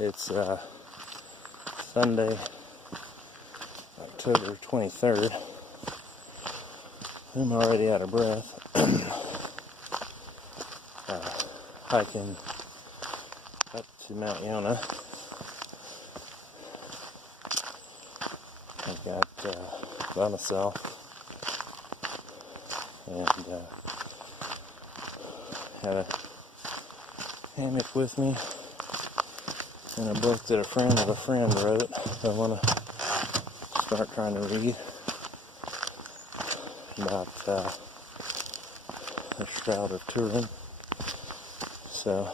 It's Sunday, October 23rd. I'm already out of breath. Hiking up to Mount Yonah. I've got by myself, and had a hammock with me, and a book that a friend of a friend wrote that I want to start trying to read about the Shroud of Turin. So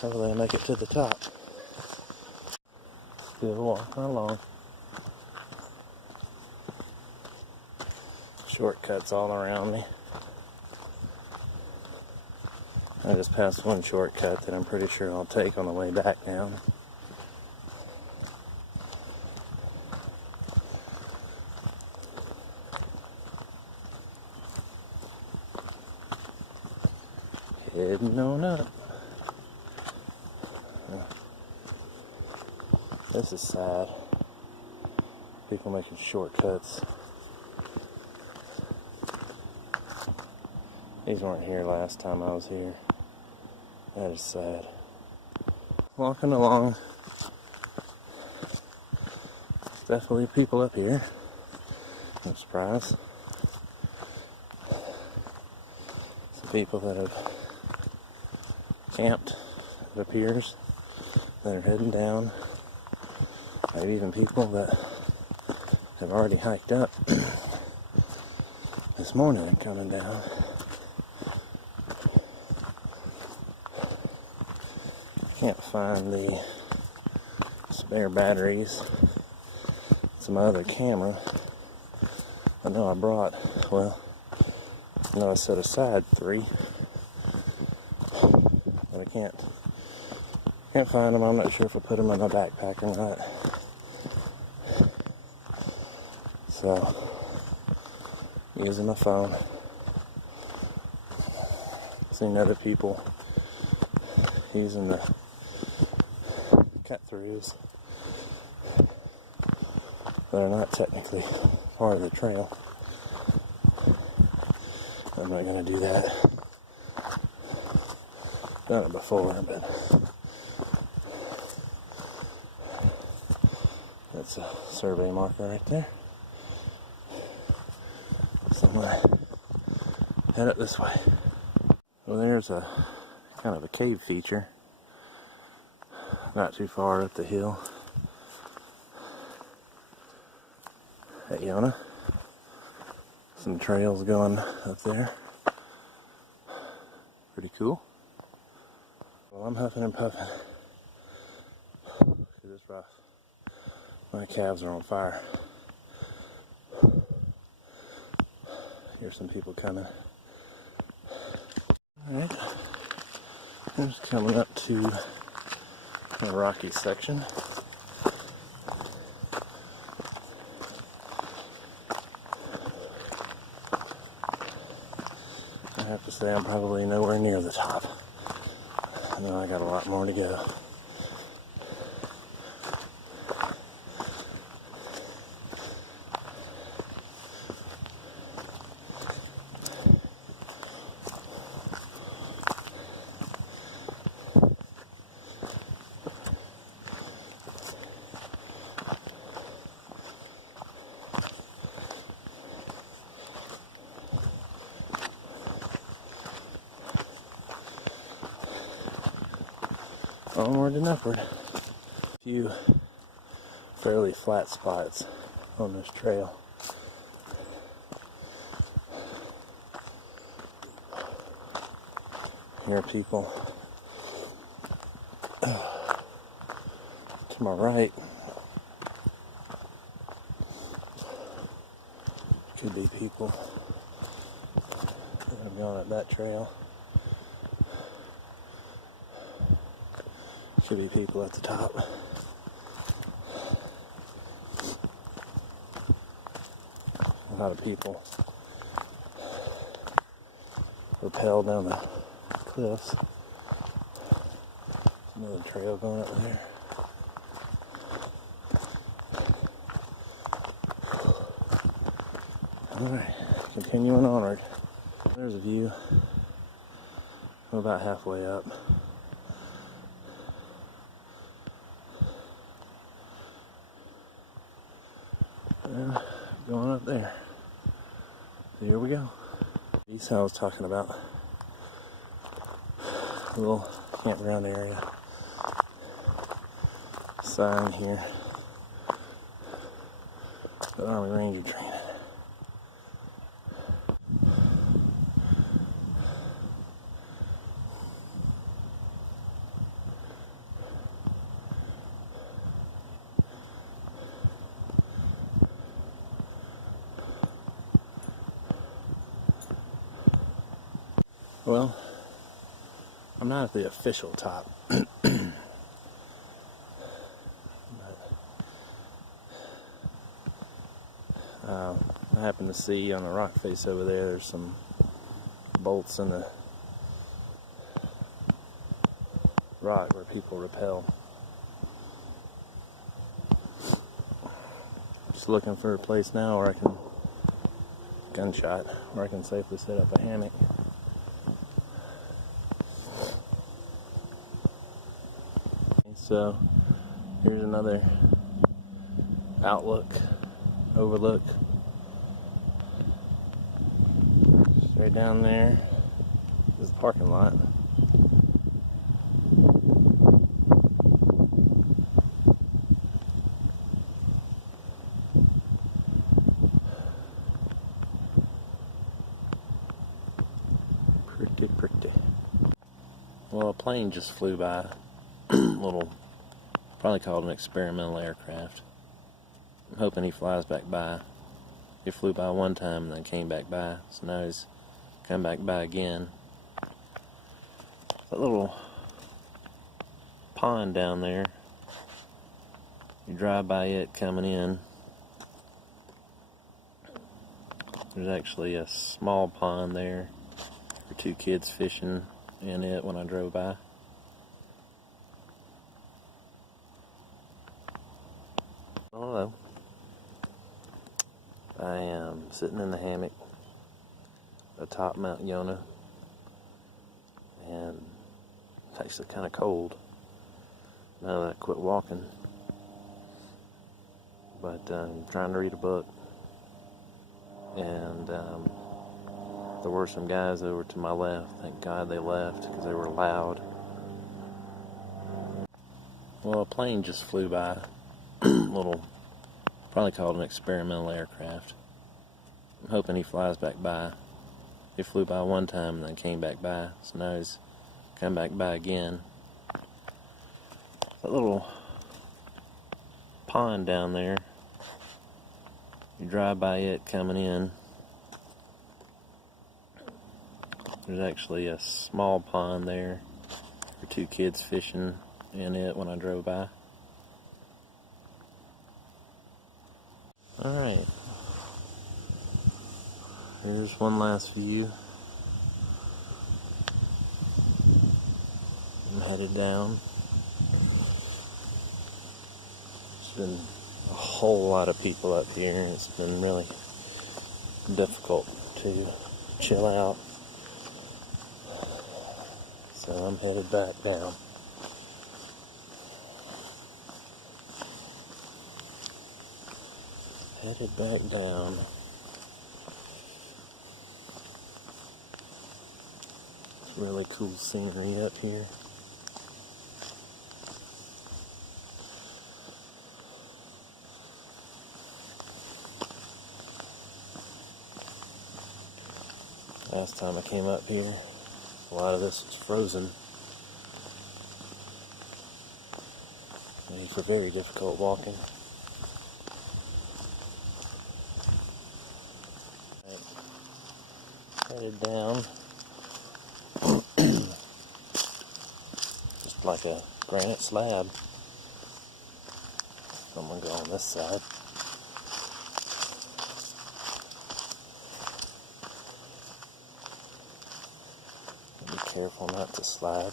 hopefully I make it to the top. Still walking along. Shortcuts all around me. I just passed one shortcut that I'm pretty sure I'll take on the way back down. Heading on up. This is sad. People making shortcuts. These weren't here last time I was here. That is sad. Walking along. There's definitely people up here. No surprise. Some people that have camped, it appears, that are heading down. Maybe even people that have already hiked up this morning and coming down. Can't find the spare batteries. It's my other camera. I know I brought, I set aside 3. But I can't find them. I'm not sure if I put them in my backpack or not. So, using my phone. Seen other people using the cut-throughs that are not technically part of the trail. I'm not going to do that. Done it before, but that's a survey marker right there. Somewhere. Head up this way. Well, there's a kind of a cave feature. Not too far up the hill at Yonah. Some trails going up there. Pretty cool. Well, I'm huffing and puffing because it's rough. My calves are on fire. Here's some people coming. Alright. I'm just coming up to a rocky section. I have to say I'm probably nowhere near the top. I know I got a lot more to go. Onward and upward. A few fairly flat spots on this trail. Here are people to my right. Could be people that have gone up that trail. Should be people at the top. A lot of people rappel down the cliffs. Another trail going up there. Alright, continuing onward. There's a view. We're about halfway up. And going up there. So here we go. These I was talking about. A little campground area. Sign here. The Army Ranger training. Well, I'm not at the official top. I happen to see on the rock face over there, there's some bolts in the rock where people rappel. Just looking for a place now where I can gunshot, where I can safely set up a hammock. So here's another overlook. Straight down there is the parking lot. Pretty. Well, a plane just flew by. Probably called an experimental aircraft. I'm hoping he flies back by. He flew by one time and then came back by, so now he's come back by again. That little pond down there, you drive by it coming in. There's actually a small pond there for two kids fishing in it when I drove by. Hello. I am sitting in the hammock atop Mount Yonah, and it's actually kind of cold now that I quit walking, but I'm trying to read a book, and there were some guys over to my left. Thank God they left because they were loud. Well, a plane just flew by. Probably called an experimental aircraft. I'm hoping he flies back by. He flew by one time and then came back by, so now he's come back by again. That little pond down there, you drive by it coming in. There's actually a small pond there for two kids fishing in it when I drove by. Alright, here's one last view. I'm headed down. There's been a whole lot of people up here, and it's been really difficult to chill out. So I'm headed back down. Headed back down. It's really cool scenery up here. Last time I came up here, a lot of this was frozen. Makes it very difficult walking. Headed down. Just like a granite slab. I'm gonna go on this side. Be careful not to slide.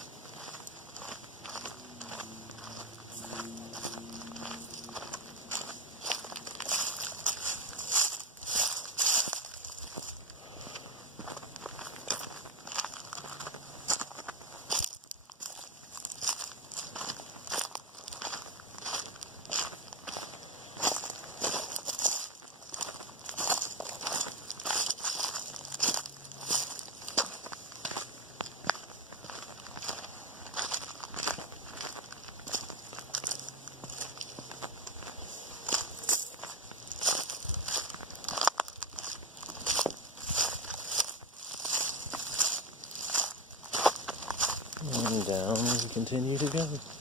continue to go.